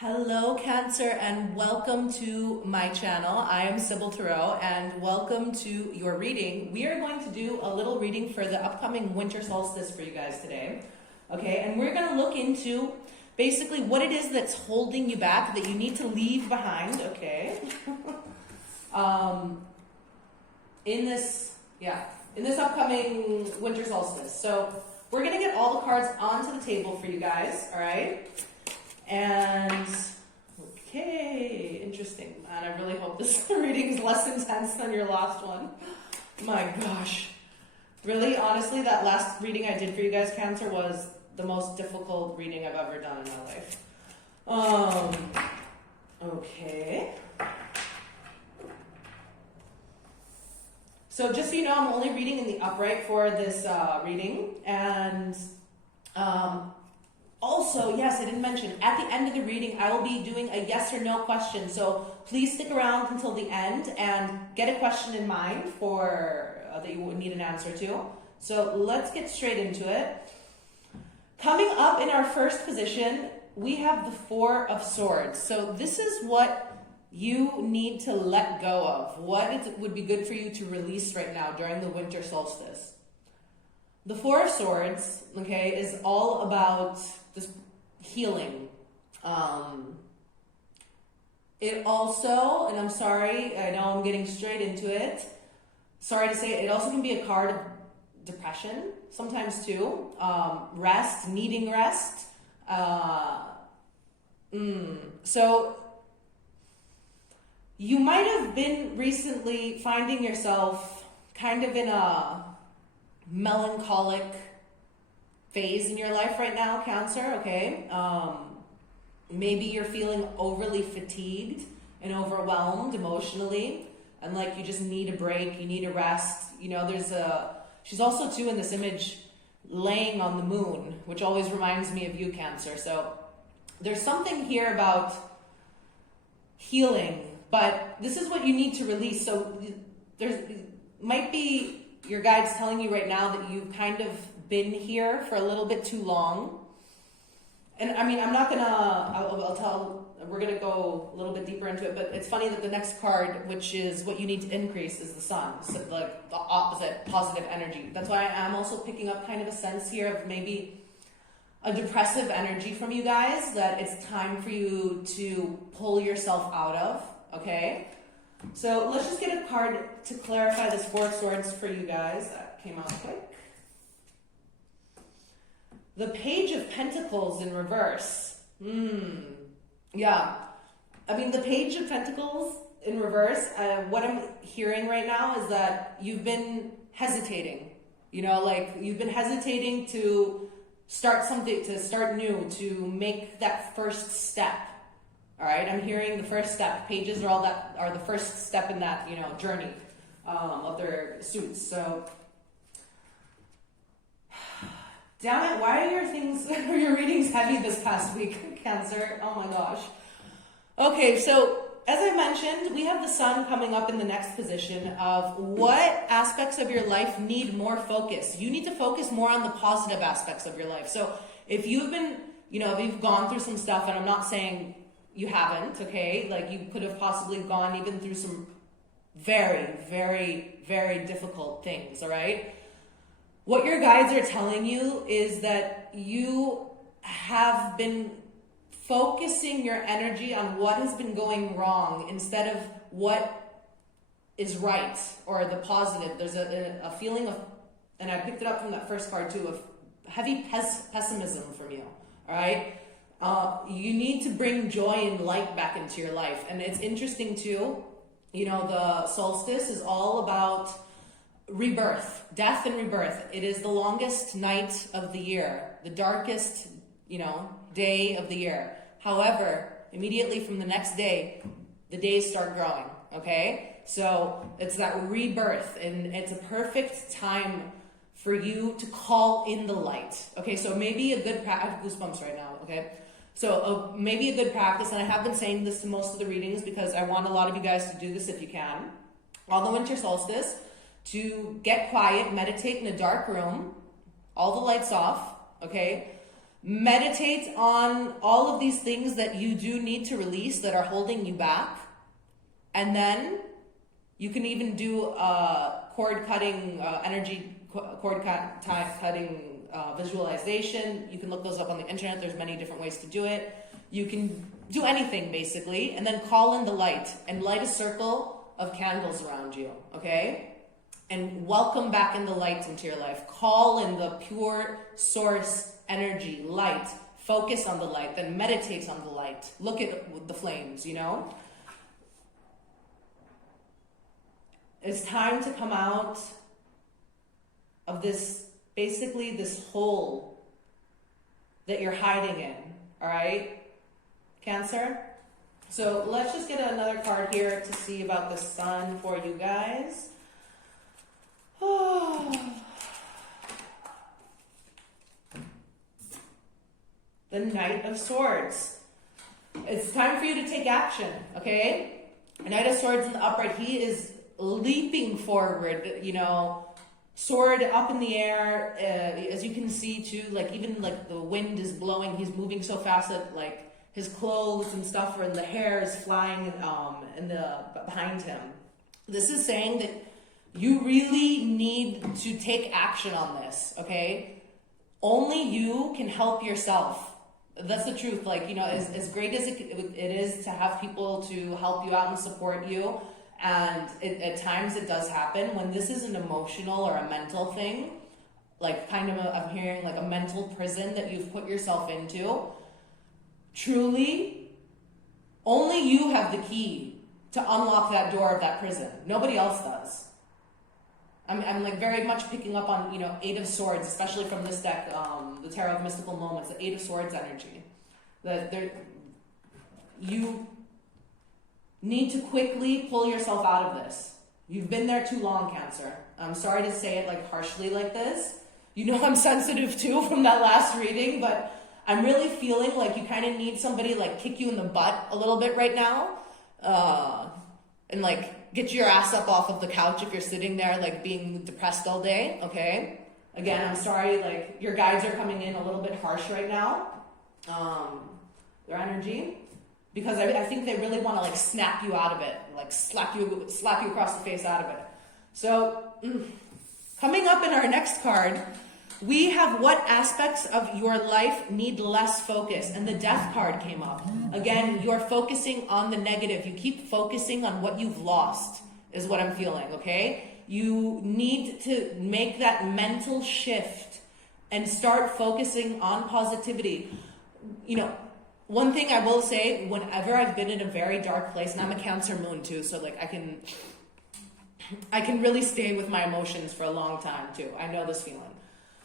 Hello Cancer and welcome to my channel. I am Sybil Thoreau and welcome to your reading. We are going to do a little reading for the upcoming winter solstice for you guys today. Okay, and we're going to look into basically what it is that's holding you back, that you need to leave behind, okay? in this upcoming winter solstice. So we're going to get all the cards onto the table for you guys, all right? And, okay, interesting. Man, I really hope this reading is less intense than your last one. My gosh. Really, honestly, that last reading I did for you guys, Cancer, was the most difficult reading I've ever done in my life. Okay. So just so you know, I'm only reading in the upright for this reading. And, also, yes, I didn't mention, at the end of the reading, I will be doing a yes or no question. So please stick around until the end and get a question in mind for that you would need an answer to. So let's get straight into it. Coming up in our first position, we have the Four of Swords. So this is what you need to let go of. What would be good for you to release right now during the winter solstice. The Four of Swords, okay, is all about this healing. It also, and I'm sorry, I know I'm getting straight into it. Sorry to say it also can be a card of depression sometimes too. Rest, needing rest. So you might have been recently finding yourself kind of in a melancholic phase in your life right now, Cancer, okay? Maybe you're feeling overly fatigued and overwhelmed emotionally, and like you just need a break, you need a rest. You know, she's also too in this image laying on the moon, which always reminds me of you, Cancer. So there's something here about healing, but this is what you need to release. So might be your guide's telling you right now that you've kind of been here for a little bit too long. And I mean, we're going to go a little bit deeper into it, but it's funny that the next card, which is what you need to increase, is the Sun. So like the opposite, positive energy. That's why I'm also picking up kind of a sense here of maybe a depressive energy from you guys that it's time for you to pull yourself out of, okay? So let's just get a card to clarify this Four of Swords for you guys. That came out quick. The Page of Pentacles in reverse. Yeah. I mean, the Page of Pentacles in reverse, what I'm hearing right now is that you've been hesitating. You know, like you've been hesitating to start something, to start new, to make that first step. All right, I'm hearing the first step. Pages are the first step in that, you know, journey of their suits. So, damn it, why are your readings heavy this past week, Cancer? Oh my gosh. Okay, so as I mentioned, we have the Sun coming up in the next position of what aspects of your life need more focus. You need to focus more on the positive aspects of your life. So if you've been, you know, if you've gone through some stuff, and I'm not saying you haven't, okay? Like you could have possibly gone even through some very, very, very difficult things, all right? What your guides are telling you is that you have been focusing your energy on what has been going wrong instead of what is right or the positive. There's a feeling of, and I picked it up from that first card too, of heavy pessimism from you, all right? You need to bring joy and light back into your life. And it's interesting too, you know, the solstice is all about rebirth, death and rebirth. It is the longest night of the year, the darkest, you know, day of the year. However, immediately from the next day, the days start growing, okay? So it's that rebirth, and it's a perfect time for you to call in the light. Okay, so maybe a good practice, I have goosebumps right now, okay? So maybe a good practice, and I have been saying this to most of the readings because I want a lot of you guys to do this if you can. On the winter solstice, to get quiet, meditate in a dark room, all the lights off, okay? meditate on all of these things that you do need to release that are holding you back. And then you can even do cord cutting, energy cord cutting visualization. You can look those up on the internet. There's many different ways to do it. You can do anything basically, and then call in the light and light a circle of candles around you, okay? And welcome back in the light into your life. Call in the pure source energy, light. Focus on the light, then meditate on the light. Look at the flames, you know? It's time to come out of this, basically this hole that you're hiding in, all right? Cancer? So let's just get another card here to see about the sun for you guys. Oh. The Knight of Swords. It's time for you to take action, okay? The Knight of Swords in the upright, he is leaping forward, you know, sword up in the air. As you can see too, like even like the wind is blowing, he's moving so fast that like his clothes and stuff and the hair is flying in the behind him. This is saying that you really need to take action on this, okay? Only you can help yourself. That's the truth. Like, you know, as great as it is to have people to help you out and support you, and at times it does happen, when this is an emotional or a mental thing, like kind of I'm hearing like a mental prison that you've put yourself into, truly, only you have the key to unlock that door of that prison. Nobody else does. I'm like very much picking up on, you know, Eight of Swords, especially from this deck, the Tarot of Mystical Moments, the Eight of Swords energy. That you need to quickly pull yourself out of this. You've been there too long, Cancer. I'm sorry to say it like harshly like this. You know I'm sensitive too from that last reading, but I'm really feeling like you kind of need somebody like kick you in the butt a little bit right now. And like get your ass up off of the couch if you're sitting there like being depressed all day, okay? Again, I'm sorry, like your guides are coming in a little bit harsh right now. Their energy. Because I think they really want to like snap you out of it, like slap you across the face out of it. So coming up in our next card, we have what aspects of your life need less focus, and the Death card came up. Again, you're focusing on the negative. You keep focusing on what you've lost is what I'm feeling, okay? You need to make that mental shift and start focusing on positivity. You know, one thing I will say, whenever I've been in a very dark place, and I'm a Cancer moon too, so like I can really stay with my emotions for a long time too. I know this feeling.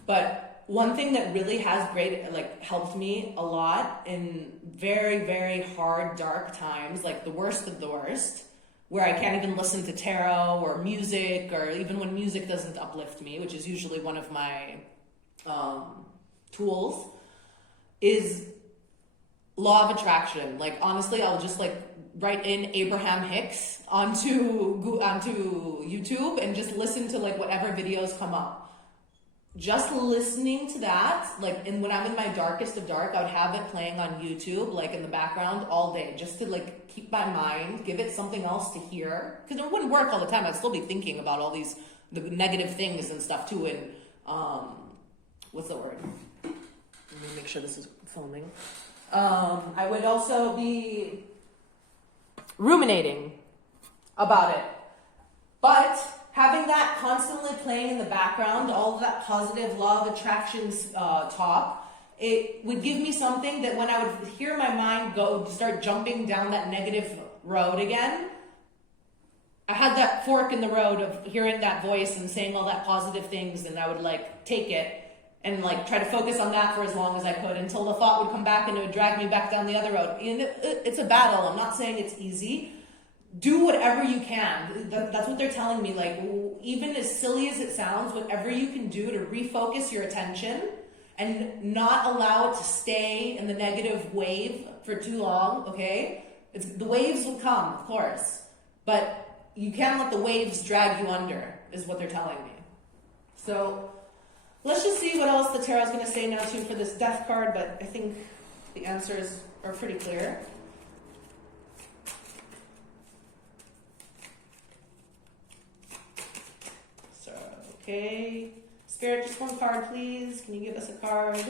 But one thing that really has helped me a lot in very, very hard, dark times, like the worst of the worst, where I can't even listen to tarot or music, or even when music doesn't uplift me, which is usually one of my tools, is law of attraction. Like honestly, I'll just like write in Abraham Hicks onto YouTube and just listen to like whatever videos come up. Just listening to that, like, and when I'm in my darkest of dark, I would have it playing on YouTube, like in the background all day, just to like keep my mind, give it something else to hear. Because it wouldn't work all the time. I'd still be thinking about all the negative things and stuff too. And what's the word? Let me make sure this is filming. I would also be ruminating about it. But having that constantly playing in the background, all of that positive law of attraction talk, it would give me something that when I would hear my mind start jumping down that negative road again, I had that fork in the road of hearing that voice and saying all that positive things, and I would like take it and like try to focus on that for as long as I could until the thought would come back and it would drag me back down the other road. And it's a battle. I'm not saying it's easy. Do whatever you can. That's what they're telling me. Like, even as silly as it sounds, whatever you can do to refocus your attention and not allow it to stay in the negative wave for too long, okay? The waves will come, of course, but you can't let the waves drag you under, is what they're telling me. So Let's just see what else the tarot's going to say now too for this death card, but I think the answers are pretty clear. So, okay. Spirit, just one card, please. Can you give us a card?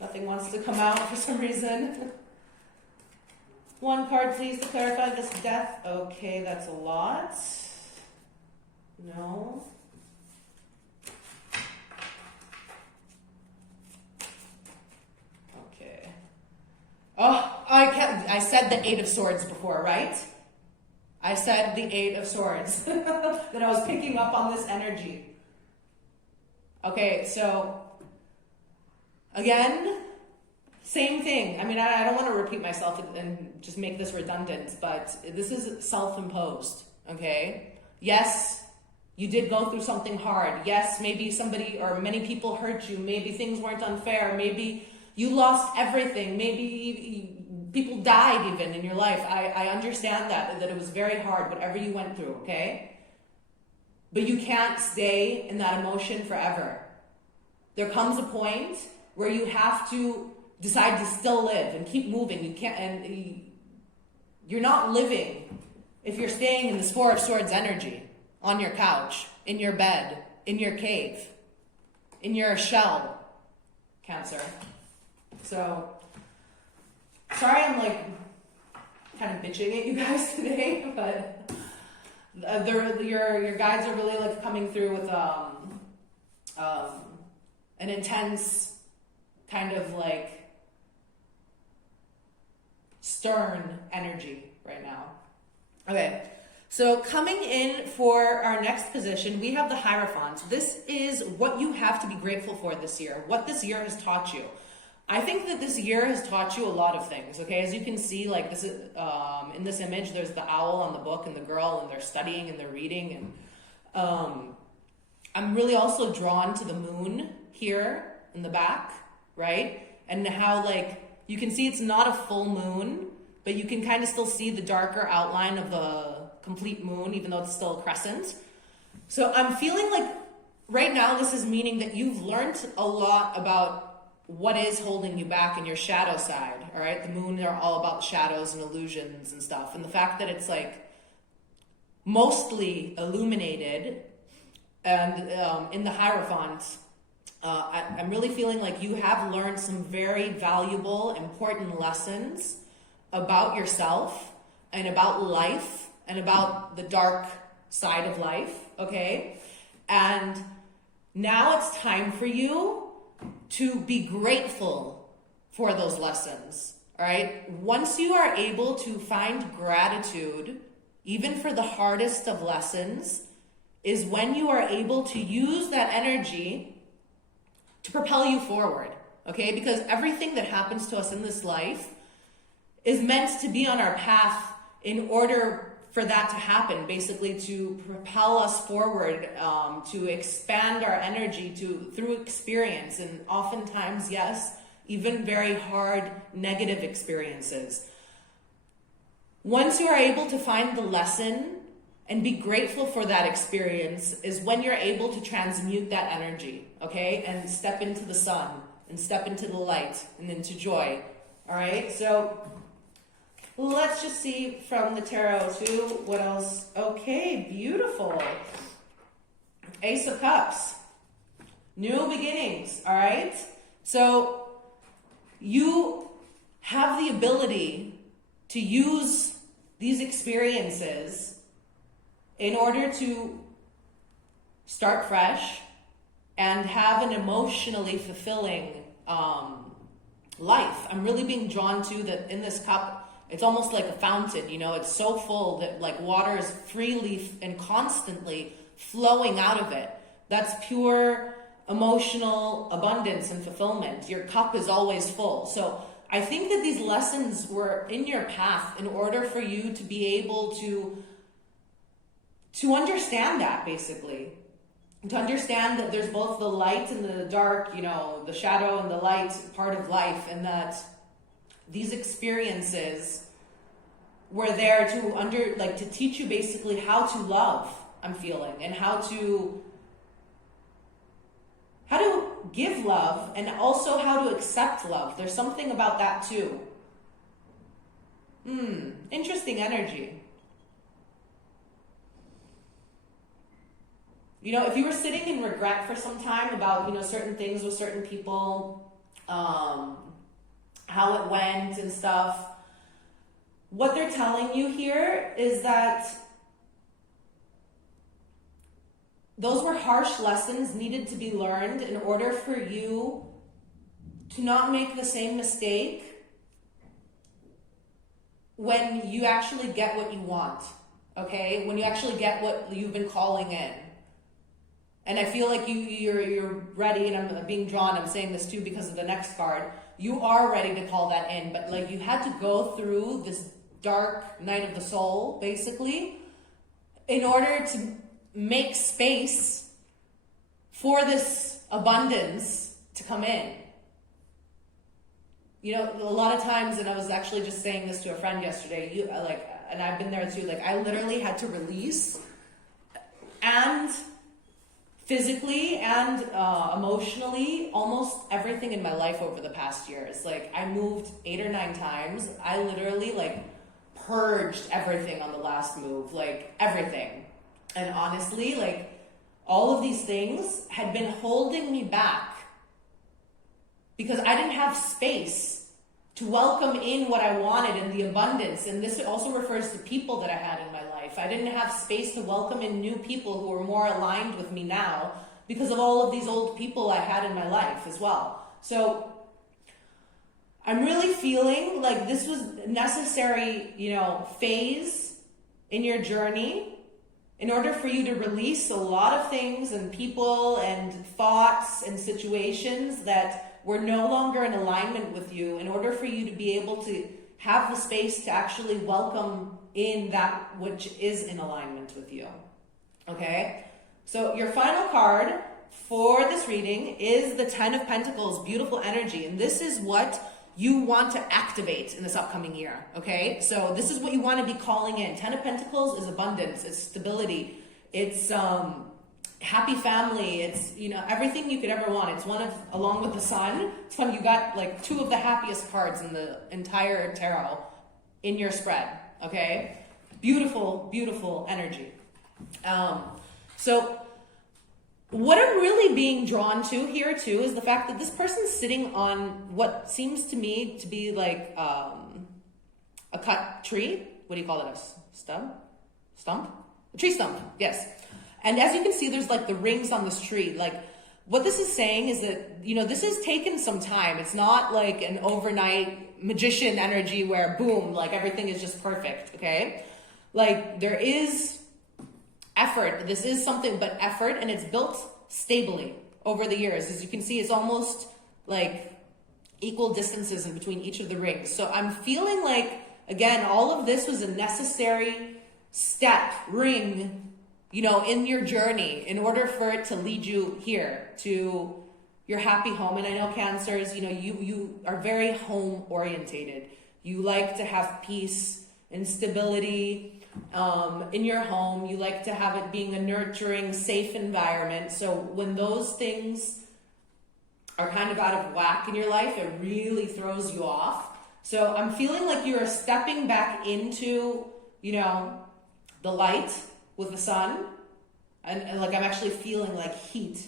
Nothing wants to come out for some reason. One card, please, to clarify this death. Okay, that's a lot. No. Okay. Oh, I said the Eight of Swords before, right? I said the Eight of Swords. That I was picking up on this energy. Okay, so again, same thing. I mean, I don't want to repeat myself and just make this redundant, but this is self-imposed, okay? Yes, you did go through something hard. Yes, maybe somebody or many people hurt you. Maybe things weren't unfair. Maybe you lost everything. Maybe people died even in your life. I understand that it was very hard, whatever you went through, okay? But you can't stay in that emotion forever. There comes a point where you have to decide to still live and keep moving. You can't, and you're not living if you're staying in this Four of Swords energy on your couch, in your bed, in your cave, in your shell, Cancer. So, sorry I'm like kind of bitching at you guys today, but your guides are really like coming through with an intense kind of like stern energy right now. Okay, so coming in for our next position, we have the Hierophant. This is what you have to be grateful for this year, what this year has taught you. I think that this year has taught you a lot of things, okay? As you can see, like this is, in this image, there's the owl on the book and the girl, and they're studying and they're reading. And I'm really also drawn to the moon here in the back, right? And how like, you can see it's not a full moon, but you can kind of still see the darker outline of the complete moon, even though it's still a crescent. So I'm feeling like right now this is meaning that you've learned a lot about what is holding you back in your shadow side, all right? The moon are all about shadows and illusions and stuff. And the fact that it's like mostly illuminated and in the Hierophant, I'm really feeling like you have learned some very valuable, important lessons about yourself and about life and about the dark side of life, okay? And now it's time for you to be grateful for those lessons, all right? Once you are able to find gratitude, even for the hardest of lessons, is when you are able to use that energy to propel you forward, okay? Because everything that happens to us in this life is meant to be on our path in order for that to happen, basically to propel us forward, to expand our energy through experience, and oftentimes, yes, even very hard negative experiences. Once you are able to find the lesson and be grateful for that experience is when you're able to transmute that energy, okay? And step into the sun and step into the light and into joy, all right? So let's just see from the tarot too, what else? Okay, beautiful. Ace of Cups. New beginnings, all right? So you have the ability to use these experiences in order to start fresh and have an emotionally fulfilling life. I'm really being drawn to that in this cup. It's almost like a fountain, you know, it's so full that like water is freely and constantly flowing out of it. That's pure emotional abundance and fulfillment. Your cup is always full. So I think that these lessons were in your path in order for you to be able to understand that, basically. To understand that there's both the light and the dark, you know, the shadow and the light part of life, and that these experiences were there to teach you basically how to love, I'm feeling, and how to give love and also how to accept love. There's something about that too. Interesting energy. You know, if you were sitting in regret for some time about, you know, certain things with certain people, how it went and stuff, what they're telling you here is that those were harsh lessons needed to be learned in order for you to not make the same mistake when you actually get what you want, okay? When you actually get what you've been calling in. And I feel like you're ready, and I'm being drawn, I'm saying this too because of the next card. You are ready to call that in, but like you had to go through this dark night of the soul, basically, in order to make space for this abundance to come in. You know, a lot of times, and I was actually just saying this to a friend yesterday, and I've been there too, like I literally had to release and physically and emotionally almost everything in my life over the past years. Like I moved 8 or 9 times. I literally like purged everything on the last move, like everything. And honestly, like all of these things had been holding me back because I didn't have space to welcome in what I wanted in the abundance. And this also refers to people that I had in my life. I didn't have space to welcome in new people who were more aligned with me now because of all of these old people I had in my life as well. So I'm really feeling like this was a necessary, you know, phase in your journey in order for you to release a lot of things and people and thoughts and situations that were no longer in alignment with you, in order for you to be able to have the space to actually welcome in that which is in alignment with you. Okay? So your final card for this reading is the Ten of Pentacles, beautiful energy. And this is what you want to activate in this upcoming year. Okay? So this is what you want to be calling in. Ten of Pentacles is abundance, it's stability, it's happy family, it's, you know, everything you could ever want. It's one of, along with the sun, it's fun, you got like 2 of the happiest cards in the entire tarot in your spread, okay? Beautiful, beautiful energy. So what I'm really being drawn to here too is the fact that this person's sitting on what seems to me to be like a cut tree. What do you call it? A stump? A tree stump, yes. And as you can see, there's like the rings on this tree. Like what this is saying is that, you know, this has taken some time. It's not like an overnight magician energy where boom, like everything is just perfect, okay? Like there is effort. This is something but effort, and it's built stably over the years. As you can see, it's almost like equal distances in between each of the rings. So I'm feeling like, again, all of this was a necessary step, ring, you know, in your journey in order for it to lead you here to your happy home. And I know Cancers, you know, you are very home orientated. You like to have peace and stability in your home. You like to have it being a nurturing, safe environment. So when those things are kind of out of whack in your life, it really throws you off. So I'm feeling like you're stepping back into, you know, the light with the sun, and like I'm actually feeling like heat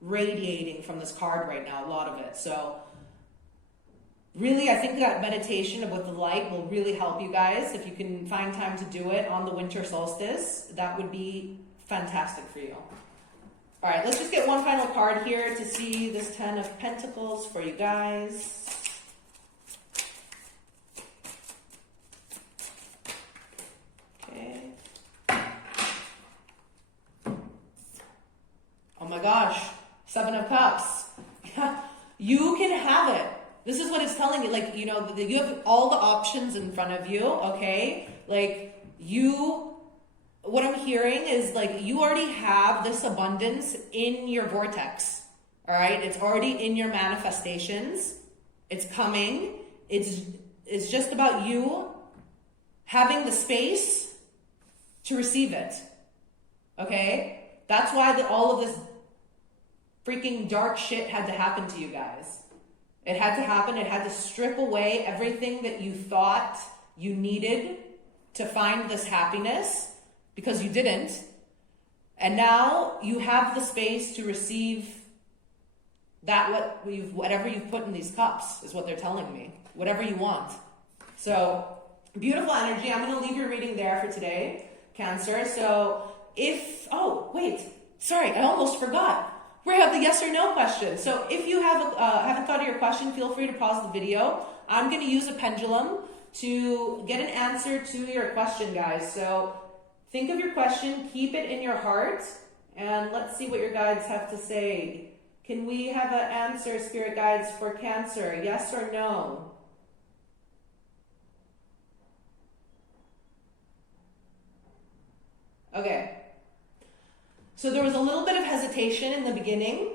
radiating from this card right now, a lot of it. So really, I think that meditation about the light will really help you guys. If you can find time to do it on the winter solstice, that would be fantastic for you. All right, let's just get one final card here to see this Ten of Pentacles for you guys. Oh my gosh, 7 of Cups. You can have it. This is what it's telling you. Like, you know, you have all the options in front of you, okay? Like, what I'm hearing is like, you already have this abundance in your vortex, all right? It's already in your manifestations. It's coming. It's just about you having the space to receive it, okay? That's why all of this freaking dark shit had to happen to you guys. It had to happen. It had to strip away everything that you thought you needed to find this happiness, because you didn't. And now you have the space to receive that whatever you've put in these cups is what they're telling me. Whatever you want. So, beautiful energy. I'm going to leave your reading there for today, Cancer. So, sorry, I almost forgot. We have the yes or no question. So, if you haven't thought of your question, feel free to pause the video. I'm going to use a pendulum to get an answer to your question, guys. So, think of your question, keep it in your heart, and let's see what your guides have to say. Can we have an answer, spirit guides, for Cancer? Yes or no? Okay. So there was a little bit of hesitation in the beginning,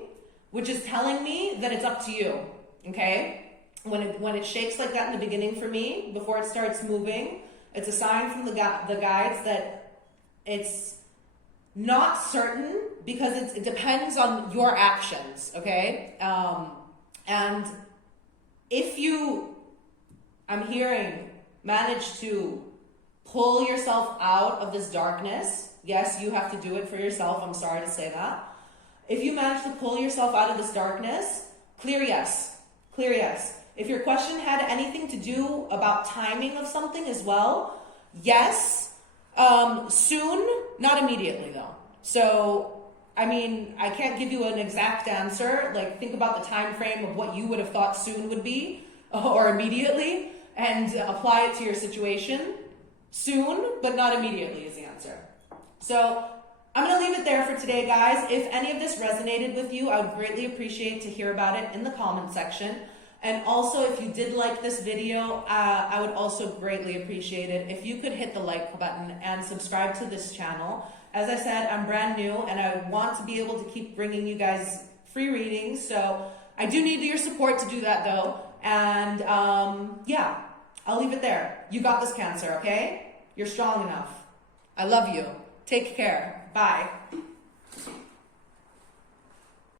which is telling me that it's up to you. Okay? When it shakes like that in the beginning for me, before it starts moving, it's a sign from the guides that it's not certain, because it depends on your actions, okay? And if you, I'm hearing, manage to pull yourself out of this darkness, yes, you have to do it for yourself, I'm sorry to say that. If you manage to pull yourself out of this darkness, clear yes. Clear yes. If your question had anything to do about timing of something as well, yes. Soon, not immediately though. So, I mean, I can't give you an exact answer. Like, think about the time frame of what you would have thought soon would be, or immediately, and apply it to your situation. Soon, but not immediately is the answer. So, I'm going to leave it there for today, guys. If any of this resonated with you, I would greatly appreciate to hear about it in the comment section. And also, if you did like this video, I would also greatly appreciate it if you could hit the like button and subscribe to this channel. As I said, I'm brand new and I want to be able to keep bringing you guys free readings. So I do need your support to do that though. And yeah, I'll leave it there. You got this, Cancer, okay? You're strong enough. I love you. Take care. Bye.